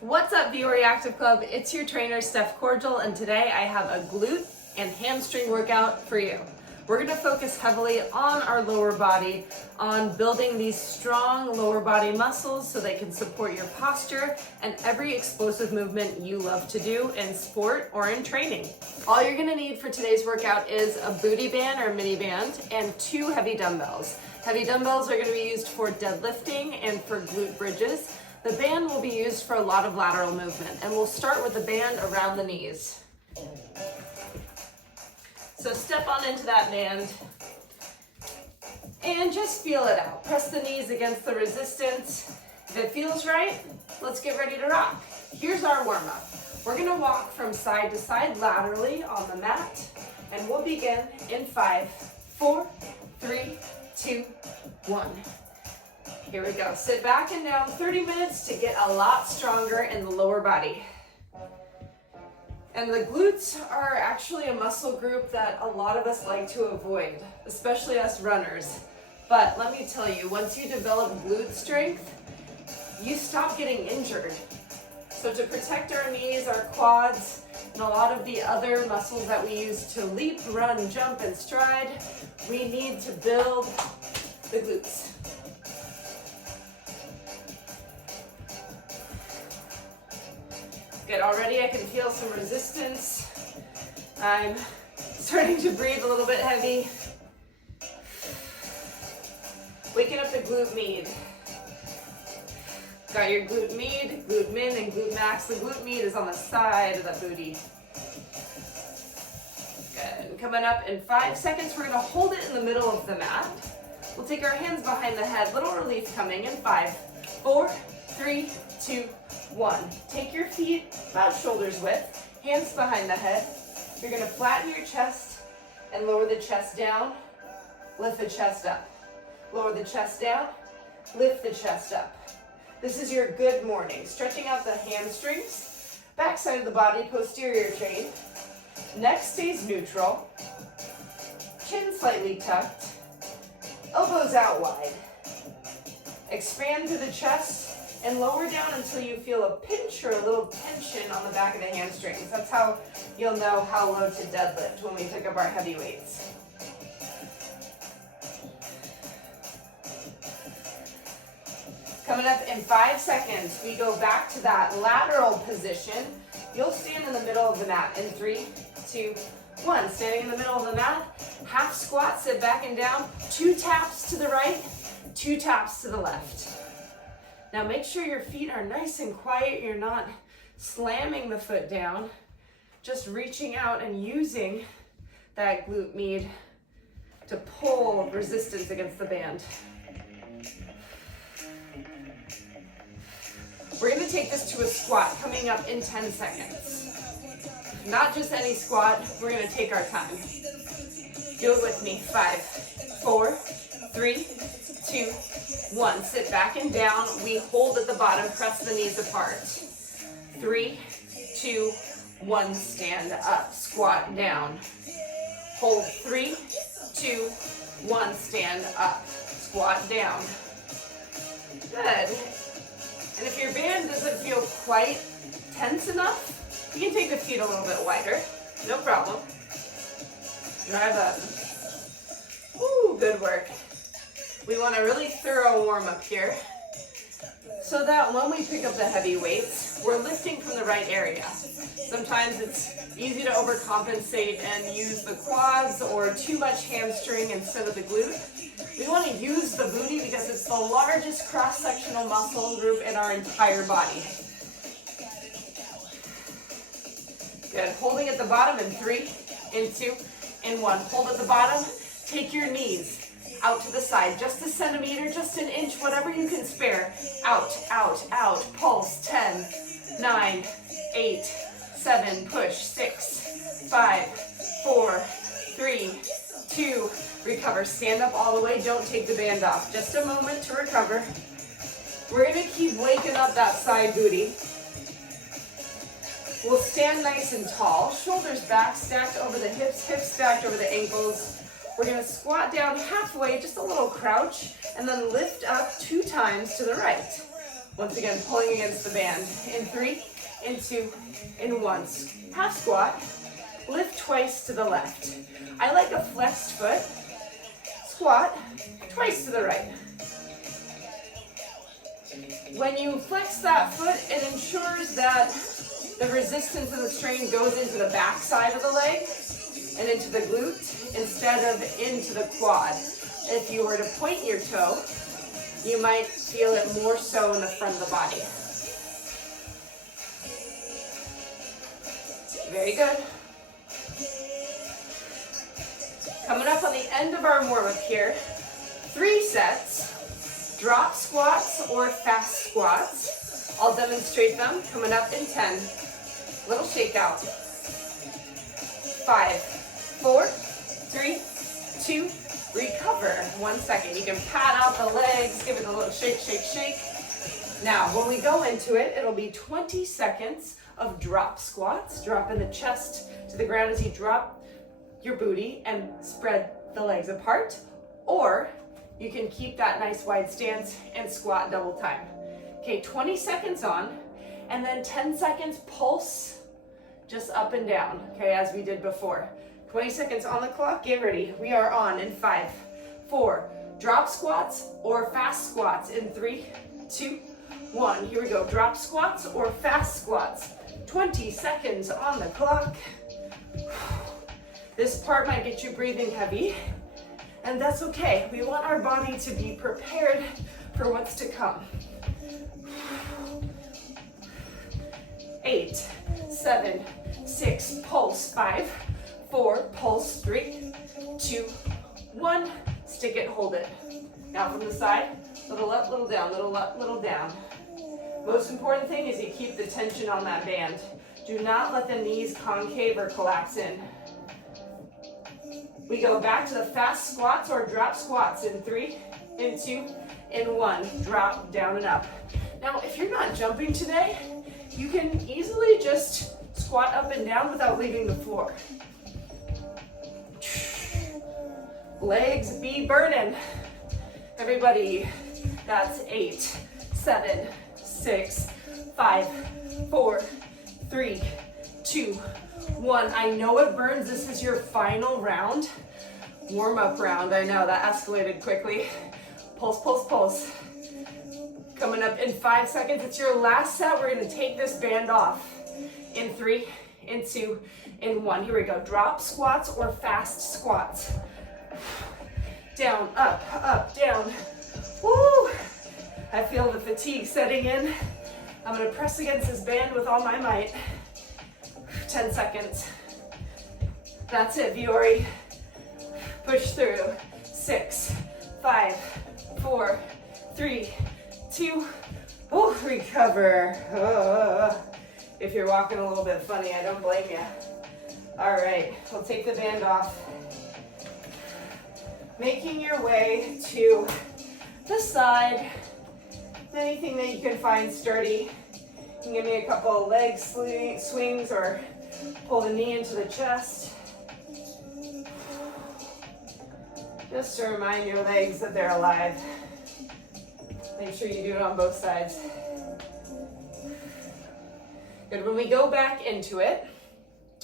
What's up, Viore Active Club? It's your trainer, Stef Corgel, and today I have a glute and hamstring workout for you. We're going to focus heavily on our lower body, on building these strong lower body muscles so they can support your posture and every explosive movement you love to do in sport or in training. All you're going to need for today's workout is a booty band or mini band and 2 heavy dumbbells. Heavy dumbbells are going to be used for deadlifting and for glute bridges. The band will be used for a lot of lateral movement, and we'll start with the band around the knees. So step on into that band and just feel it out. Press the knees against the resistance. If it feels right, let's get ready to rock. Here's our warm-up. We're gonna walk from side to side laterally on the mat, and we'll begin in 5, 4, 3, 2, 1. Here we go. Sit back and down 30 minutes to get a lot stronger in the lower body. And the glutes are actually a muscle group that a lot of us like to avoid, especially us runners. But let me tell you, once you develop glute strength, you stop getting injured. So to protect our knees, our quads, and a lot of the other muscles that we use to leap, run, jump, and stride, we need to build the glutes. Good, already I can feel some resistance. I'm starting to breathe a little bit heavy. Waking up the glute med. Got your glute med, glute min, and glute max. The glute med is on the side of the booty. Good, coming up in 5 seconds, we're gonna hold it in the middle of the mat. We'll take our hands behind the head, little relief coming in 5, 4, 3, 2, 1. Take your feet about shoulders width, hands behind the head. You're gonna flatten your chest and lower the chest down, lift the chest up. Lower the chest down, lift the chest up. This is your good morning. Stretching out the hamstrings, back side of the body, posterior chain. Neck stays neutral, chin slightly tucked, elbows out wide. Expand to the chest and lower down until you feel a pinch or a little tension on the back of the hamstrings. That's how you'll know how low to deadlift when we pick up our heavy weights. Coming up in 5 seconds, we go back to that lateral position. You'll stand in the middle of the mat in 3, 2, 1. Standing in the middle of the mat, half squat, sit back and down. 2 taps to the right, 2 taps to the left. Now make sure your feet are nice and quiet. You're not slamming the foot down, just reaching out and using that glute med to pull resistance against the band. We're gonna take this to a squat coming up in 10 seconds. Not just any squat, we're gonna take our time. Do it with me. 5, 4, 3, 2, 1. Sit back and down. We hold at the bottom, press the knees apart. 3, 2, 1, stand up. Squat down. Hold 3, 2, 1, stand up. Squat down. Good. And if your band doesn't feel quite tense enough, you can take the feet a little bit wider. No problem. Drive up. Ooh, good work. We want a really thorough warm-up here so that when we pick up the heavy weights, we're lifting from the right area. Sometimes it's easy to overcompensate and use the quads or too much hamstring instead of the glute. We want to use the booty because it's the largest cross-sectional muscle group in our entire body. Good. Holding at the bottom in 3, in 2, in 1. Hold at the bottom. Take your knees out to the side, just a centimeter, just an inch, whatever you can spare. Out, out, out. Pulse. 10, 9, 8, 7. Push. 6, 5, 4, 3, 2. Recover. Stand up all the way. Don't take the band off. Just a moment to recover. We're going to keep waking up that side booty. We'll stand nice and tall. Shoulders back, stacked over the hips, hips stacked over the ankles. We're going to squat down halfway, just a little crouch, and then lift up 2 times to the right. Once again, pulling against the band. In 3, in 2, in 1. Half squat. Lift twice to the left. I like a flexed foot. Squat twice to the right. When you flex that foot, it ensures that the resistance and the strain goes into the back side of the leg and into the glute instead of into the quad. If you were to point your toe, you might feel it more so in the front of the body. Very good. Coming up on the end of our warm-up here, 3 sets, drop squats or fast squats. I'll demonstrate them coming up in 10. Little shakeout. 5, 4, 3, 2, recover. 1 second. You can pat out the legs, give it a little shake, shake, shake. Now, when we go into it, it'll be 20 seconds of drop squats. Dropping the chest to the ground as you drop your booty and spread the legs apart. Or you can keep that nice wide stance and squat double time. Okay, 20 seconds on, and then 10 seconds pulse, just up and down, okay, as we did before. 20 seconds on the clock, get ready. We are on in 5, 4, drop squats or fast squats in 3, 2, 1. Here we go, drop squats or fast squats. 20 seconds on the clock. This part might get you breathing heavy, and that's okay. We want our body to be prepared for what's to come. 8, 7, 6, pulse. 5, 4, pulse. 3, 2, 1. Stick it, hold it. Now from the side, little up, little down, little up, little down. Most important thing is you keep the tension on that band. Do not let the knees concave or collapse in. We go back to the fast squats or drop squats in 3, in 2, in 1. Drop, down and up. Now, if you're not jumping today, you can easily just squat up and down without leaving the floor. Legs be burning. Everybody, that's 8, 7, 6, 5, 4, 3, 2, 1. I know it burns. This is your final round. Warm-up round. I know that escalated quickly. Pulse, pulse, pulse. Coming up in 5 seconds. It's your last set. We're going to take this band off. In 3, in 2, in 1. Here we go. Drop squats or fast squats. Down, up, down. Woo! I feel the fatigue setting in. I'm going to press against this band with all my might. 10 seconds. That's it, Viore. Push through. 6, 5, 4, 3, 2. Oh, recover. If you're walking a little bit funny, I don't blame you. All right, we'll take the band off. Making your way to the side. Anything that you can find sturdy. You can give me a couple of leg swings or pull the knee into the chest. Just to remind your legs that they're alive. Make sure you do it on both sides. Good. When we go back into it,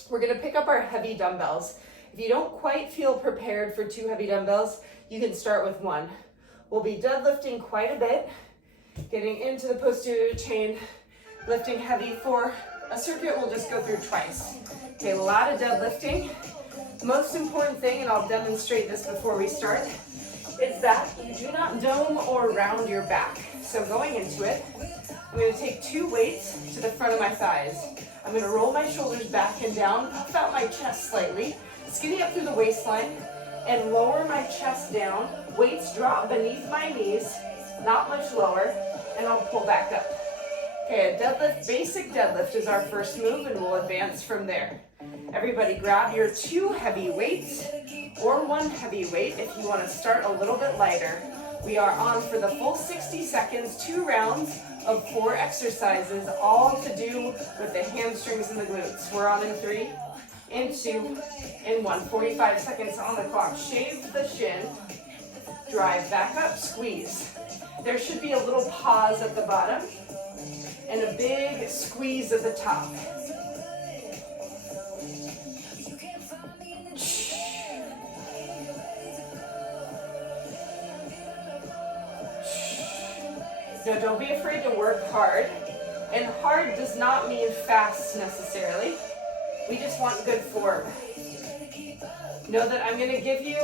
we're going to pick up our heavy dumbbells. If you don't quite feel prepared for 2 heavy dumbbells, you can start with 1. We'll be deadlifting quite a bit, getting into the posterior chain, lifting heavy for a circuit we'll just go through twice. Okay, a lot of deadlifting. Most important thing, and I'll demonstrate this before we start, is that you do not dome or round your back. So going into it, I'm going to take 2 weights to the front of my thighs. I'm going to roll my shoulders back and down, puff out my chest slightly, skinny up through the waistline, and lower my chest down. Weights drop beneath my knees, not much lower, and I'll pull back up. Okay, a deadlift, basic deadlift is our first move, and we'll advance from there. Everybody grab your 2 heavy weights or 1 heavy weight if you want to start a little bit lighter. We are on for the full 60 seconds, 2 rounds of 4 exercises, all to do with the hamstrings and the glutes. We're on in 3, in 2, in 1. 45 seconds on the clock. Shave the shin, drive back up, squeeze. There should be a little pause at the bottom and a big squeeze at the top. Now don't be afraid to work hard, and hard does not mean fast necessarily. We just want good form. Know that I'm going to give you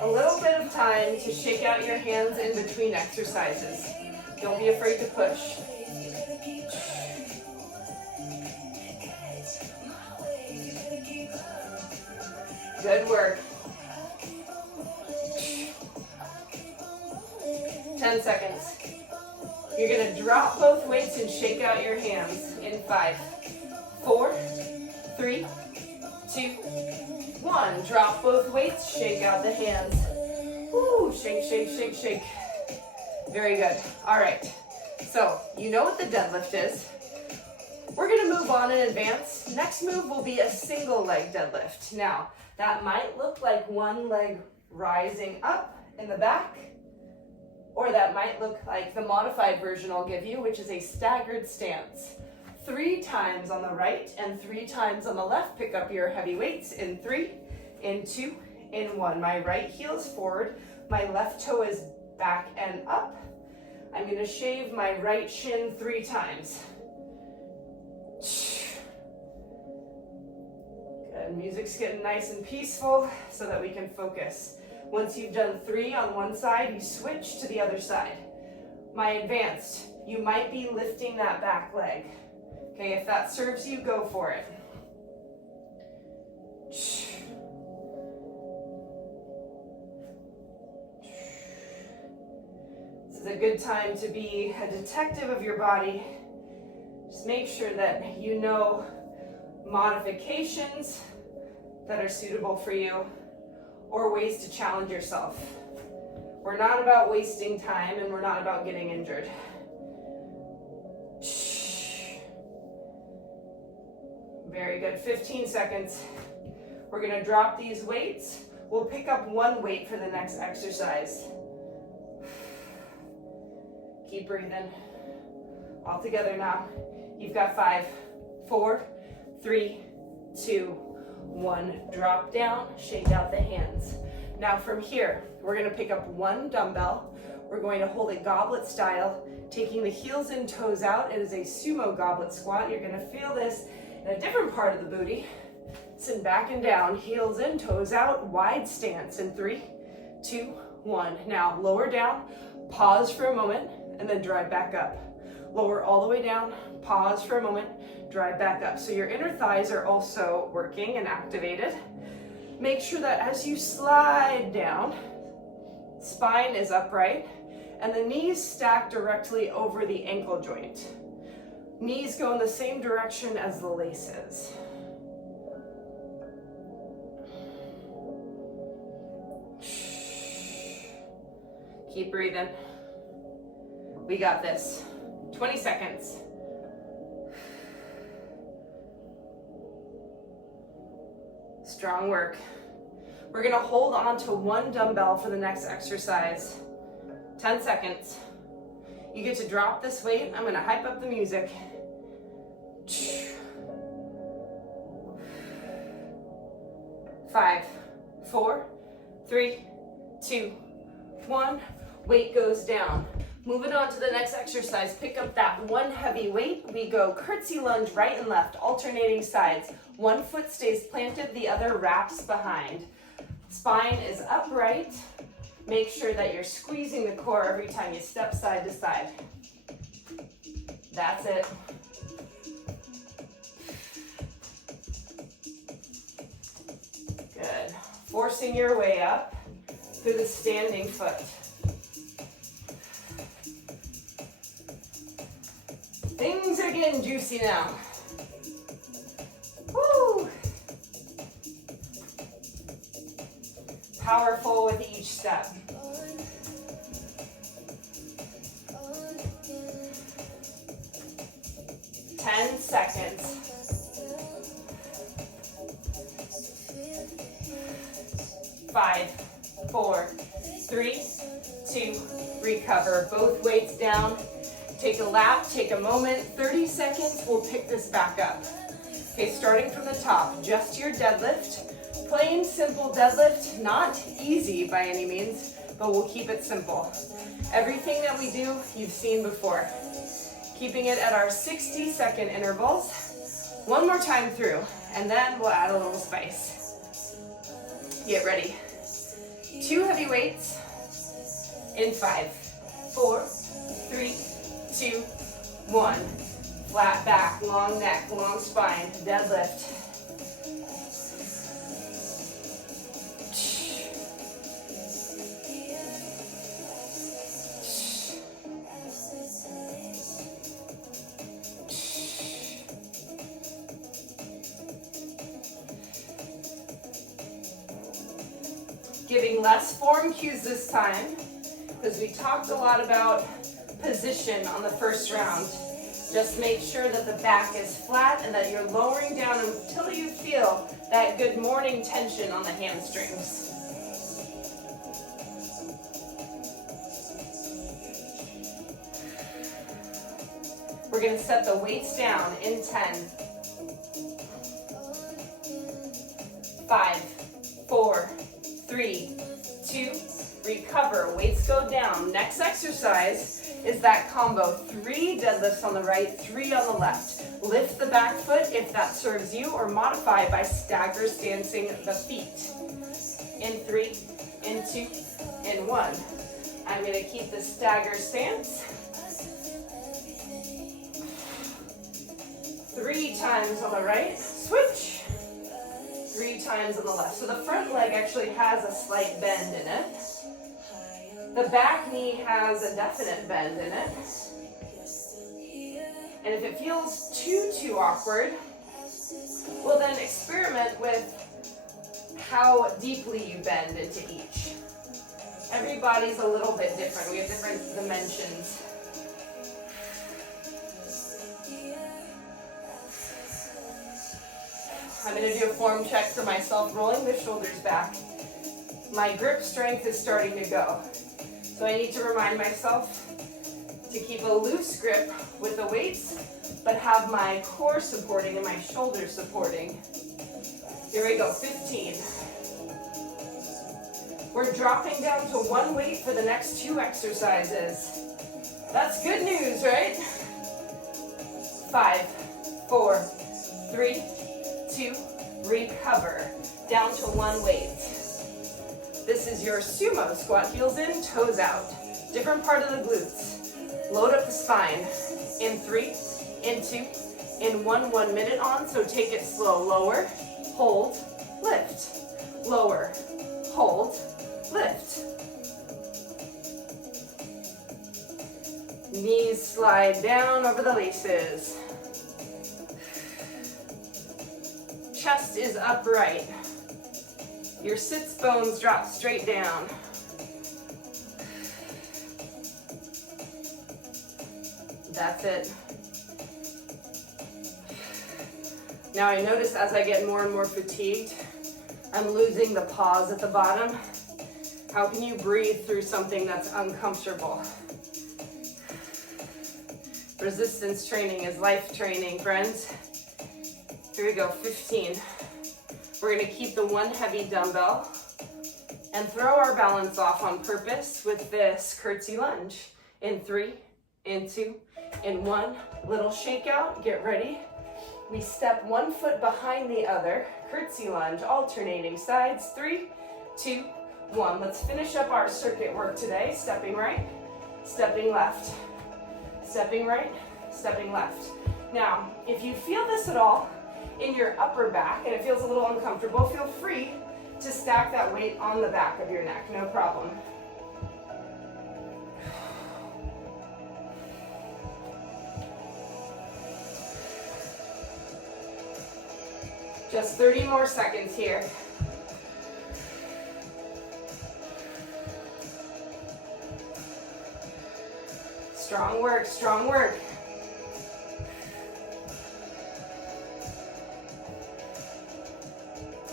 a little bit of time to shake out your hands in between exercises. Don't be afraid to push. Good work. 10 seconds. You're going to drop both weights and shake out your hands in 5, 4, 3, 2, 1. Drop both weights, shake out the hands. Woo, shake, shake, shake, shake. Very good. All right. So, you know what the deadlift is. We're going to move on in advance. Next move will be a single leg deadlift. Now, that might look like one leg rising up in the back, or that might look like the modified version I'll give you, which is a staggered stance. 3 times on the right and 3 times on the left. Pick up your heavy weights in 3, in 2, in 1. My right heel is forward, my left toe is back and up. I'm going to shave my right shin 3 times. Good. Music's getting nice and peaceful so that we can focus. Once you've done 3 on one side, you switch to the other side. My advanced, you might be lifting that back leg. Okay, if that serves you, go for it. This is a good time to be a detective of your body. Just make sure that you know modifications that are suitable for you, or ways to challenge yourself. We're not about wasting time, and we're not about getting injured. Very good. 15 seconds. We're going to drop these weights. We'll pick up one weight for the next exercise. Keep breathing. All together now. You've got 5, 4, 3, 2, 1. Drop down, shake out the hands. Now from here, we're going to pick up one dumbbell. We're going to hold it goblet style, taking the heels and toes out. It is a sumo goblet squat. You're going to feel this in a different part of the booty. Sitting back and down, heels in, toes out, wide stance in 3, 2, 1. Now lower down, pause for a moment, and then drive back up. Lower all the way down, pause for a moment, drive back up. So your inner thighs are also working and activated. Make sure that as you slide down, spine is upright, and the knees stack directly over the ankle joint. Knees go in the same direction as the laces. Keep breathing. We got this. 20 seconds. Strong work. We're going to hold on to one dumbbell for the next exercise. 10 seconds. You get to drop this weight. I'm going to hype up the music. 5, 4, 3, 2, 1. Weight goes down. Moving on to the next exercise, pick up that one heavy weight. We go curtsy lunge right and left, alternating sides. One foot stays planted, the other wraps behind. Spine is upright. Make sure that you're squeezing the core every time you step side to side. That's it. Good. Forcing your way up through the standing foot. Things are getting juicy now. Woo! Powerful with each step. Ten seconds. 5, 4, 3, 2, recover. Both weights down. Take a lap, take a moment, 30 seconds, we'll pick this back up. Okay, starting from the top, just your deadlift. Plain, simple deadlift, not easy by any means, but we'll keep it simple. Everything that we do, you've seen before. Keeping it at our 60-second intervals. One more time through, and then we'll add a little spice. Get ready. 2 heavy weights in 5, 4, 3, 2, 1. Flat back, long neck, long spine, deadlift. Giving less form cues this time, because we talked a lot about position on the first round. Just make sure that the back is flat and that you're lowering down until you feel that good morning tension on the hamstrings. We're going to set the weights down in 10, 5, 4, 3, 2, recover, weights go down. Next exercise is that combo, 3 deadlifts on the right, 3 on the left. Lift the back foot if that serves you, or modify by stagger stancing the feet. In 3, in 2, in 1. I'm going to keep the stagger stance. 3 times on the right, switch. 3 times on the left. So the front leg actually has a slight bend in it. The back knee has a definite bend in it. And if it feels too awkward, well then experiment with how deeply you bend into each. Everybody's a little bit different. We have different dimensions. I'm going to do a form check for myself, rolling the shoulders back. My grip strength is starting to go. So I need to remind myself to keep a loose grip with the weights, but have my core supporting and my shoulders supporting. Here we go, 15. We're dropping down to 1 weight for the next 2 exercises. That's good news, right? 5, 4, 3, 2, recover. Down to 1 weight. This is your sumo squat, heels in, toes out. Different part of the glutes. Load up the spine. In 3, in 2, in 1, 1 minute on, so take it slow. Lower, hold, lift. Lower, hold, lift. Knees slide down over the laces. Chest is upright. Your sits bones drop straight down. That's it. Now I notice as I get more and more fatigued, I'm losing the pause at the bottom. How can you breathe through something that's uncomfortable? Resistance training is life training, friends. Here we go, 15. We're going to keep the 1 heavy dumbbell and throw our balance off on purpose with this curtsy lunge. In 3, in 2, in 1, little shakeout, get ready. We step 1 foot behind the other, curtsy lunge, alternating sides, 3, 2, 1. Let's finish up our circuit work today. Stepping right, stepping left, stepping right, stepping left. Now, if you feel this at all, in your upper back and it feels a little uncomfortable, feel free to stack that weight on the back of your neck, no problem. Just 30 more seconds here. Strong work, strong work.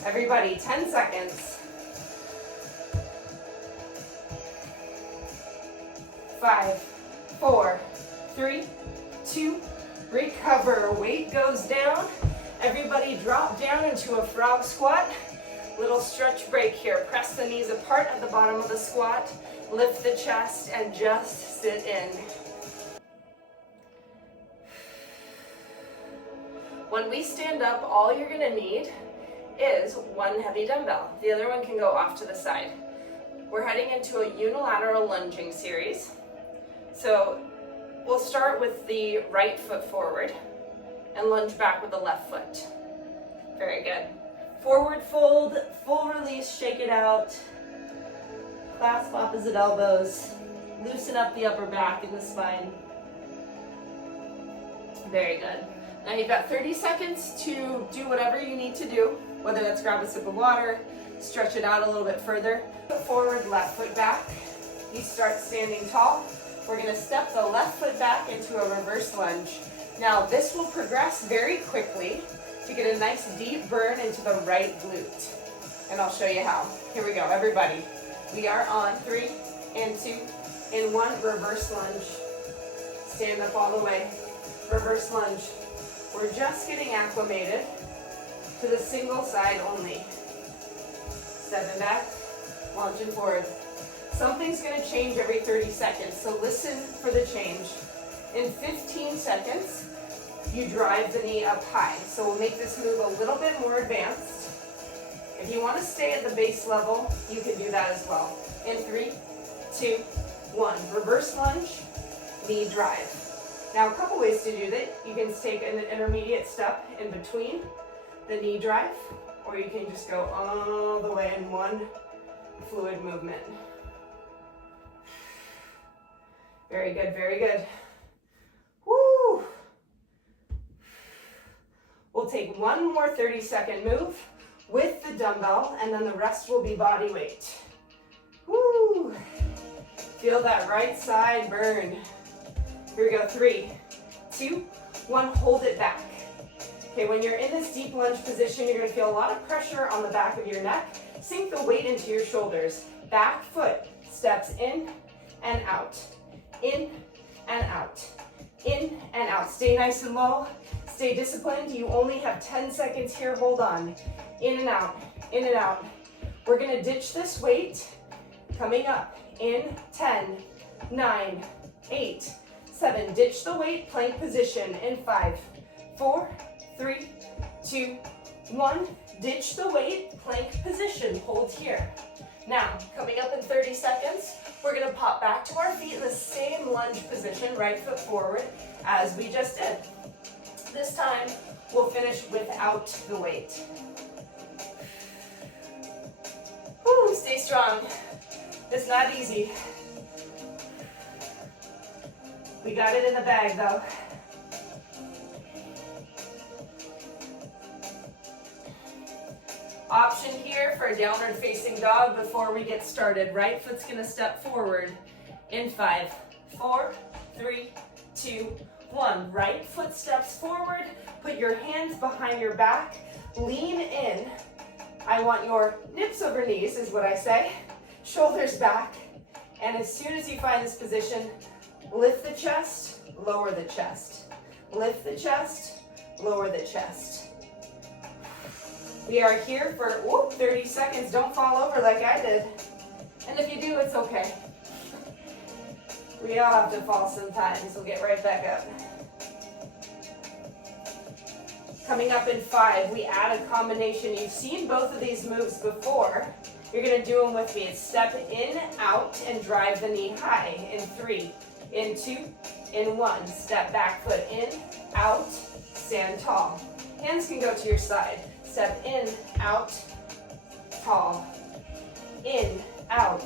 Everybody, 10 seconds. 5, 4, 3, 2, recover. Weight goes down. Everybody drop down into a frog squat. Little stretch break here. Press the knees apart at the bottom of the squat. Lift the chest and just sit in. When we stand up, all you're gonna need is one heavy dumbbell. The other one can go off to the side. We're heading into a unilateral lunging series. So we'll start with the right foot forward and lunge back with the left foot. Very good. Forward fold, full release, shake it out. Clasp opposite elbows. Loosen up the upper back and the spine. Very good. Now you've got 30 seconds to do whatever you need to do, whether that's grab a sip of water, stretch it out a little bit further. Foot forward, left foot back. You start standing tall. We're gonna step the left foot back into a reverse lunge. Now this will progress very quickly to get a nice deep burn into the right glute. And I'll show you how. Here we go, everybody. We are on 3 and 2 and 1, reverse lunge. Stand up all the way, reverse lunge. We're just getting acclimated to the single side only. Stepping back, lunging forward. Something's gonna change every 30 seconds, so listen for the change. In 15 seconds, you drive the knee up high. So we'll make this move a little bit more advanced. If you wanna stay at the base level, you can do that as well. In 3, 2, 1, reverse lunge, knee drive. Now a couple ways to do that. You can take an intermediate step in between the knee drive, or you can just go all the way in one fluid movement. Very good, very good. Woo! We'll take one more 30-second move with the dumbbell, and then the rest will be body weight. Woo! Feel that right side burn. Here we go, 3, 2, 1, hold it back. Okay, when you're in this deep lunge position, you're gonna feel a lot of pressure on the back of your neck. Sink the weight into your shoulders. Back foot steps in and out. In and out. In and out. Stay nice and low. Stay disciplined. You only have 10 seconds here. Hold on. In and out. In and out. We're gonna ditch this weight. Coming up in 10, 9, 8, 7. Ditch the weight. Plank position in 5, 4, 3, 2, 1. Ditch the weight. Plank position. Hold here. Now, coming up in 30 seconds, we're gonna pop back to our feet in the same lunge position, right foot forward, as we just did. This time, we'll finish without the weight. Woo, stay strong. It's not easy. We got it in the bag though. Option here for a downward facing dog before we get started. Right foot's gonna step forward in 5, 4, 3, 2, 1. Right foot steps forward. Put your hands behind your back. Lean in. I want your nips over knees is what I say. Shoulders back. And as soon as you find this position, lift the chest, lower the chest. Lift the chest, lower the chest. We are here for 30 seconds. Don't fall over like I did. And if you do, it's okay. We all have to fall sometimes. We'll get right back up. Coming up in 5, we add a combination. You've seen both of these moves before. You're gonna do them with me. It's step in, out, and drive the knee high. In 3, in 2, in 1. Step back foot in, out, stand tall. Hands can go to your side. Step in, out, tall. In, out,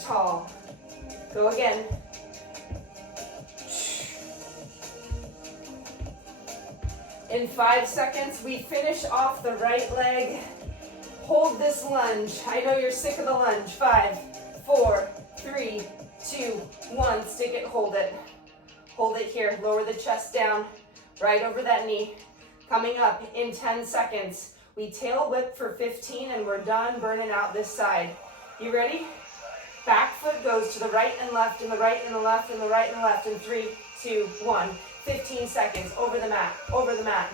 tall. Go again. In 5 seconds, we finish off the right leg. Hold this lunge. I know you're sick of the lunge. 5, 4, 3, 2, 1. Stick it, hold it. Hold it here. Lower the chest down, right over that knee. Coming up in 10 seconds, we tail whip for 15 and we're done burning out this side. You ready? Back foot goes to the right and left and the right and the left and the right and the left in 3, 2, 1. 15 seconds, over the mat, over the mat.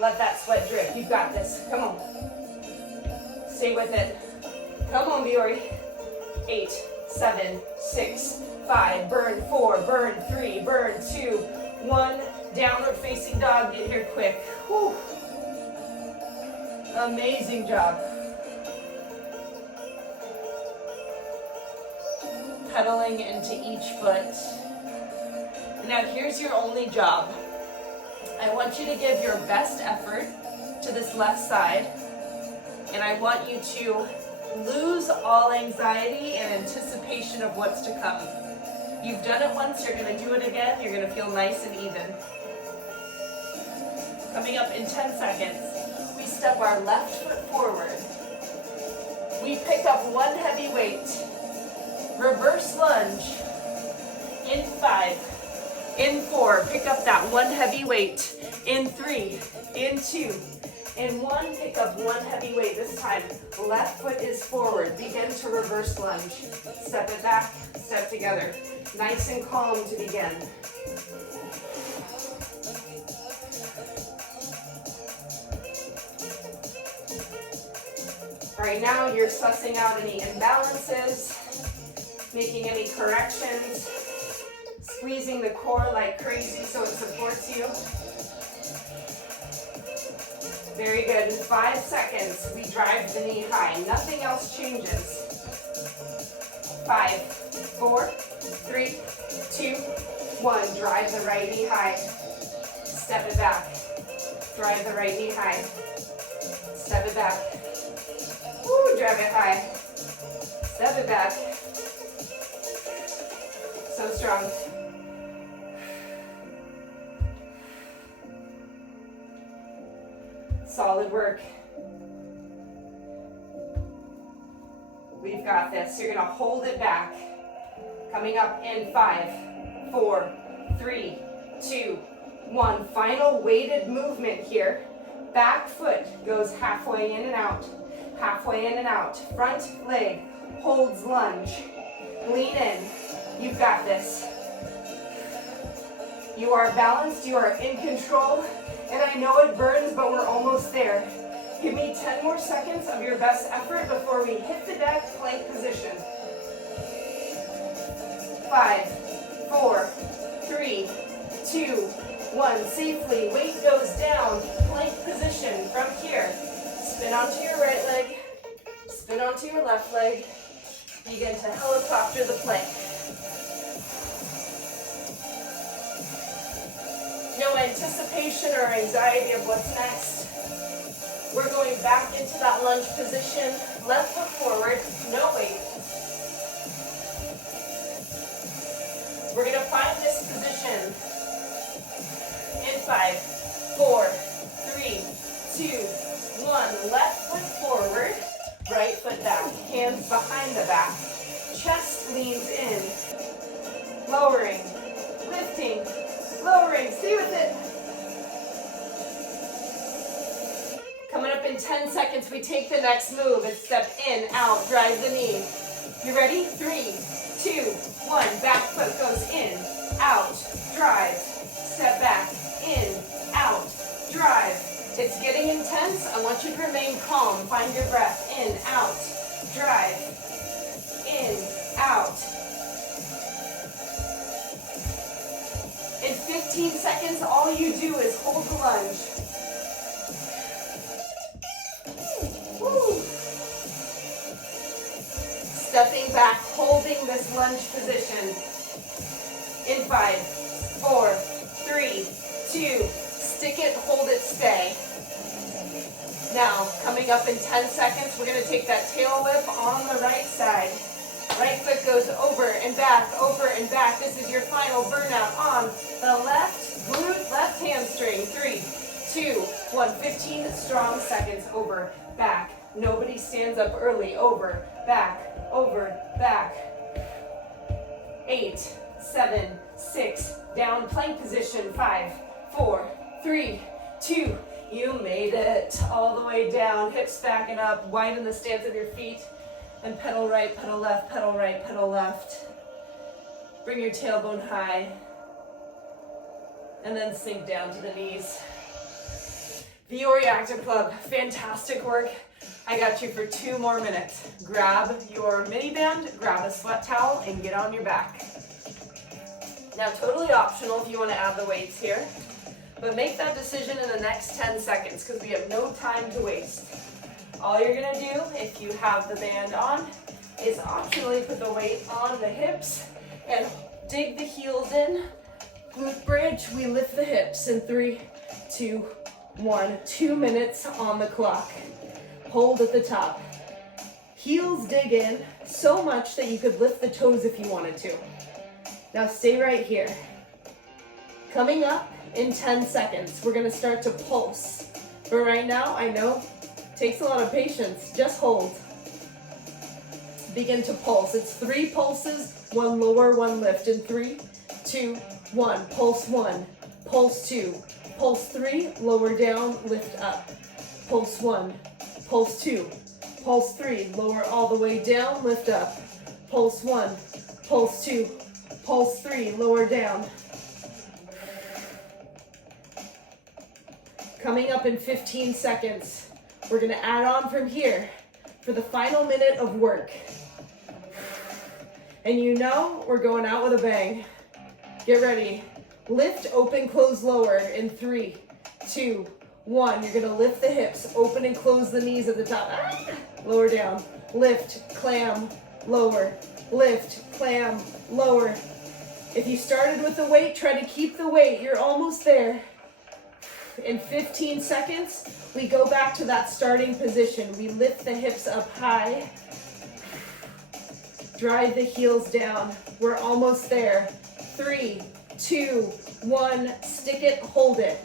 Let that sweat drip, you've got this, come on. Stay with it. Come on, Biori. 8, 7, 6, 5, burn 4, burn 3, burn 2, 1. Downward facing dog, get here quick. Whew. Amazing job. Pedaling into each foot. Now here's your only job. I want you to give your best effort to this left side, and I want you to lose all anxiety and anticipation of what's to come. You've done it once, you're going to do it again, you're going to feel nice and even. Coming up in 10 seconds, we step our left foot forward. We pick up one heavy weight. Reverse lunge. In 5. In 4, pick up that one heavy weight. In 3, in 2, in 1, pick up one heavy weight. This time, left foot is forward. Begin to reverse lunge. Step it back, step together. Nice and calm to begin. All right, now you're sussing out any imbalances, making any corrections. Squeezing the core like crazy so it supports you. Very good. In 5 seconds, we drive the knee high. Nothing else changes. 5, 4, 3, 2, 1. Drive the right knee high. Step it back. Drive the right knee high. Step it back. Woo, drive it high. Step it back. So strong. Solid work. We've got this. You're going to hold it back. Coming up in 5, 4, 3, 2, 1. Final weighted movement here. Back foot goes halfway in and out. Halfway in and out. Front leg holds lunge. Lean in. You've got this. You are balanced. You are in control. And I know it burns, but we're almost there. Give me 10 more seconds of your best effort before we hit the deck, plank position. 5, 4, 3, 2, 1. Safely, weight goes down, plank position from here. Spin onto your right leg, spin onto your left leg. Begin to helicopter the plank. No anticipation or anxiety of what's next. We're going back into that lunge position. Left foot forward, no weight. We're going to find this position in 5, 4, 3, 2, 1. Left foot forward, right foot back. Hands behind the back. Chest leans in. Lowering, lifting, lowering. Stay with it. Coming up in 10 seconds, we take the next move and step in, out, drive the knee. You ready? 3, 2, 1. Back foot goes in, out, drive. Step back, in, out, drive. It's getting intense. I want you to remain calm. Find your breath. In, out, drive. In, out. In 15 seconds, all you do is hold the lunge. Woo. Stepping back, holding this lunge position. In 5, 4, 3, 2, stick it, hold it, stay. Now, coming up in 10 seconds, we're going to take that tail whip on the right side. Right foot goes over and back, over and back. This is your final burnout on the left glute, left hamstring. 3, 2, 1. 15 strong seconds. Over, back. Nobody stands up early. Over, back, back. 8, 7, 6. Down plank position. 5, 4, 3, 2. You made it all the way down. Hips backing up. Widen the stance of your feet. And pedal right, pedal left, pedal right, pedal left. Bring your tailbone high. And then sink down to the knees. Viore Active Club, fantastic work. I got you for 2 more minutes. Grab your mini band, grab a sweat towel, and get on your back. Now, totally optional if you want to add the weights here, but make that decision in the next 10 seconds because we have no time to waste. All you're gonna do, if you have the band on, is optionally put the weight on the hips and dig the heels in. Glute bridge, we lift the hips in 3, 2, 1. 2 minutes on the clock. Hold at the top. Heels dig in so much that you could lift the toes if you wanted to. Now stay right here. Coming up in 10 seconds, we're gonna start to pulse. But right now, I know, takes a lot of patience. Just hold. Begin to pulse. It's 3 pulses, 1 lower, 1 lift. In 3, 2, 1. Pulse 1, pulse 2, pulse 3, lower down, lift up. Pulse 1, pulse 2, pulse 3, lower all the way down, lift up. Pulse 1, pulse 2, pulse 3, lower down. Coming up in 15 seconds, we're gonna add on from here for the final minute of work. And you know we're going out with a bang. Get ready. Lift, open, close, lower in 3, 2, 1. You're gonna lift the hips, open and close the knees at the top. Lower down. Lift, clam, lower. Lift, clam, lower. If you started with the weight, try to keep the weight. You're almost there. In 15 seconds, we go back to that starting position. We lift the hips up high. Drive the heels down. We're almost there. 3, 2, 1. Stick it, hold it.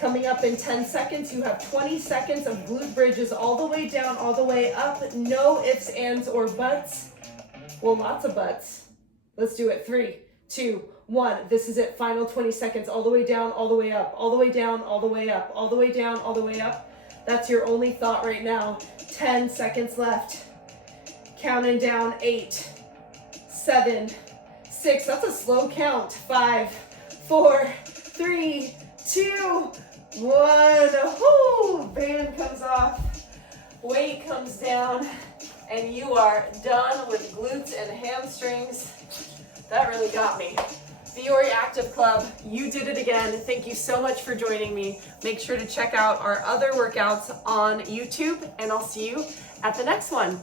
Coming up in 10 seconds, you have 20 seconds of glute bridges all the way down, all the way up. No ifs, ands, or buts. Well, lots of buts. Let's do it. 3, 2, 1. This is it. Final 20 seconds. All the way down, all the way up, all the way down, all the way up, all the way down, all the way up. That's your only thought right now. 10 seconds left. Counting down. 8, 7, 6. That's a slow count. 5, 4, 3, 2, 1. Whoo! Band comes off. Weight comes down. And you are done with glutes and hamstrings. That really got me. Viore Active Club, you did it again. Thank you so much for joining me. Make sure to check out our other workouts on YouTube, and I'll see you at the next one.